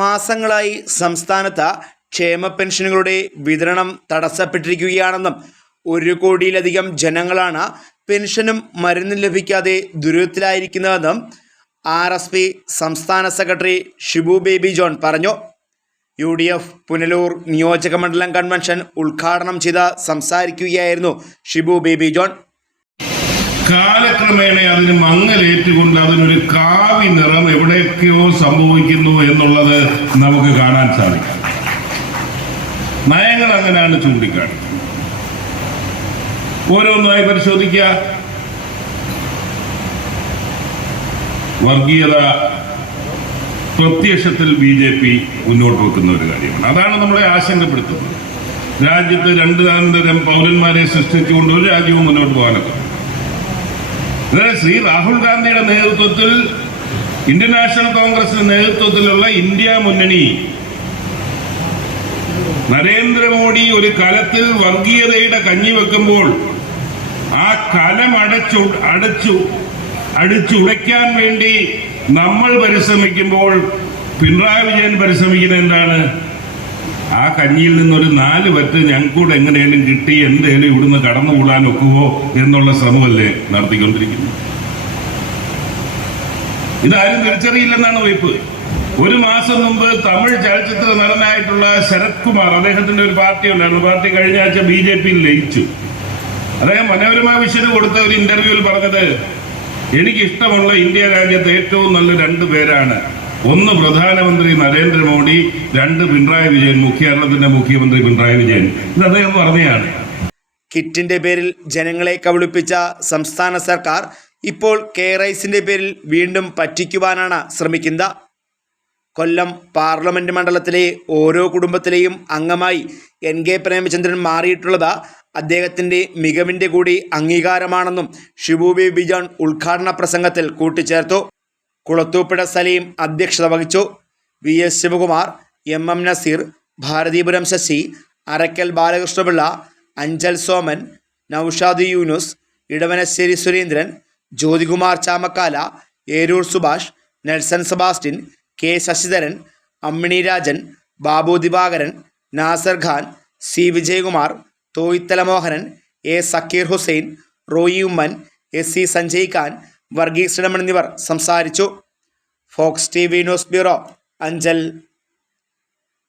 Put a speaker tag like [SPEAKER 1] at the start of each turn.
[SPEAKER 1] മാസങ്ങളായി സംസ്ഥാനത്ത് ക്ഷേമ പെൻഷനുകളുടെ വിതരണം തടസ്സപ്പെട്ടിരിക്കുകയാണെന്നും ഒരു കോടിയിലധികം ജനങ്ങളാണ് പെൻഷനും മരുന്നും ലഭിക്കാതെ ദുരിതത്തിലായിരിക്കുന്നതെന്നും ആർ എസ് പി സംസ്ഥാന സെക്രട്ടറി ഷിബു ബേബി ജോൺ പറഞ്ഞു. യു ഡി എഫ് പുനലൂർ നിയോജക മണ്ഡലം കൺവെൻഷൻ ഉദ്ഘാടനം ചെയ്ത് സംസാരിക്കുകയായിരുന്നു ഷിബു ബേബി ജോൺ.
[SPEAKER 2] കാലക്രമേണ അതിന് മങ്ങലേറ്റുകൊണ്ട് അതിനൊരു കാവി നിറം എവിടെയൊക്കെയോ സംഭവിക്കുന്നു എന്നുള്ളത് നമുക്ക് കാണാൻ സാധിക്കും. നയങ്ങൾ അങ്ങനെയാണ് ചൂണ്ടിക്കാട്ടുന്നത് ഓരോന്നായി പരിശോധിക്കുക വർഗീയത പ്രത്യക്ഷത്തിൽ ബി ജെ പി മുന്നോട്ട് വെക്കുന്ന ഒരു കാര്യമാണ്. അതാണ് നമ്മളെ ആശങ്കപ്പെടുത്തുന്നത്. രാജ്യത്ത് രണ്ട് തരം പൗരന്മാരെ സൃഷ്ടിച്ചുകൊണ്ട് ഒരു രാജ്യവും മുന്നോട്ട് പോകാനൊക്കെ ശ്രീ രാഹുൽ ഗാന്ധിയുടെ നേതൃത്വത്തിൽ ഇന്ത്യൻ നാഷണൽ കോൺഗ്രസിന്റെ നേതൃത്വത്തിലുള്ള ഇന്ത്യ മുന്നണി നരേന്ദ്രമോദി ഒരു കലത്തിൽ വർഗീയതയുടെ കഞ്ഞി വെക്കുമ്പോൾ ആ കലം അടച്ചു അടച്ചു അടിച്ചുടയ്ക്കാൻ വേണ്ടി നമ്മൾ പരിശ്രമിക്കുമ്പോൾ പിണറായി വിജയൻ പരിശ്രമിക്കുന്നത് എന്താണ്? ആ കഞ്ഞിയിൽ നിന്നൊരു നാല് വറ്റ് ഞങ്ങൾക്കൂടെ എങ്ങനെയാലും കിട്ടി എന്തേലും ഇവിടുന്ന് കടന്നുകൂടാൻ ഒക്കുവോ എന്നുള്ള ശ്രമമല്ലേ നടത്തിക്കൊണ്ടിരിക്കുന്നത്. ഇതാരും തിരിച്ചറിയില്ലെന്നാണ് വയ്പ് ഒരു മാസം മുമ്പ് തമിഴ് ചലച്ചിത്ര നടനായിട്ടുള്ള ശരത് കുമാർ അദ്ദേഹത്തിന്റെ ഒരു പാർട്ടി ഉണ്ടായിരുന്നു. പാർട്ടി കഴിഞ്ഞ ആഴ്ച ബി ജെ പിയിൽ ലയിച്ചു. അദ്ദേഹം മനോരമ വിഷന് കൊടുത്ത ഒരു ഇന്റർവ്യൂവിൽ പറഞ്ഞത് എനിക്കിഷ്ടമുള്ള ഇന്ത്യ രാജ്യത്തെ ഏറ്റവും നല്ല രണ്ടു പേരാണ് ഒന്ന് പ്രധാനമന്ത്രി നരേന്ദ്രമോദി രണ്ട് പിണറായി വിജയൻ കേരളത്തിന്റെ മുഖ്യമന്ത്രി പിണറായി വിജയൻ. ഇത് അദ്ദേഹം പറഞ്ഞതാണ്.
[SPEAKER 1] കിറ്റിന്റെ പേരിൽ ജനങ്ങളെ കബളിപ്പിച്ച സംസ്ഥാന സർക്കാർ ഇപ്പോൾ കെ റൈസിന്റെ പേരിൽ വീണ്ടും പറ്റിക്കുവാനാണ് ശ്രമിക്കുന്നത്. കൊല്ലം പാർലമെന്റ് മണ്ഡലത്തിലെ ഓരോ കുടുംബത്തിലെയും അംഗമായി എൻ കെ പ്രേമചന്ദ്രൻ മാറിയിട്ടുള്ളത് അദ്ദേഹത്തിന്റെ മികവിന്റെ കൂടി അംഗീകാരമാണെന്നും ഷിബു ബി ബിജോൺ ഉദ്ഘാടന പ്രസംഗത്തിൽ കൂട്ടിച്ചേർത്തു. കുളത്തൂപ്പുഴ സലീം അധ്യക്ഷത വഹിച്ചു. V S Sivakumar M M Naseer Bharathipuram Sasi Arakkal Balakrishnapillai Anchal Soman Noushad Yunus Edavanassery Surendran Jyothikumar Chamakkala Eroor Subhash Nelson Sebastian K Sasidharan Ammini Rajan Babu Divakaran Nasar Khan C Vijayakumar Thoyithala Mohanan A Sakkeer Hussain Roy Oommen S C Sanjay Khan Varghese എന്നിവർ സംസാരിച്ചു. Fox T V news bureau Anchal.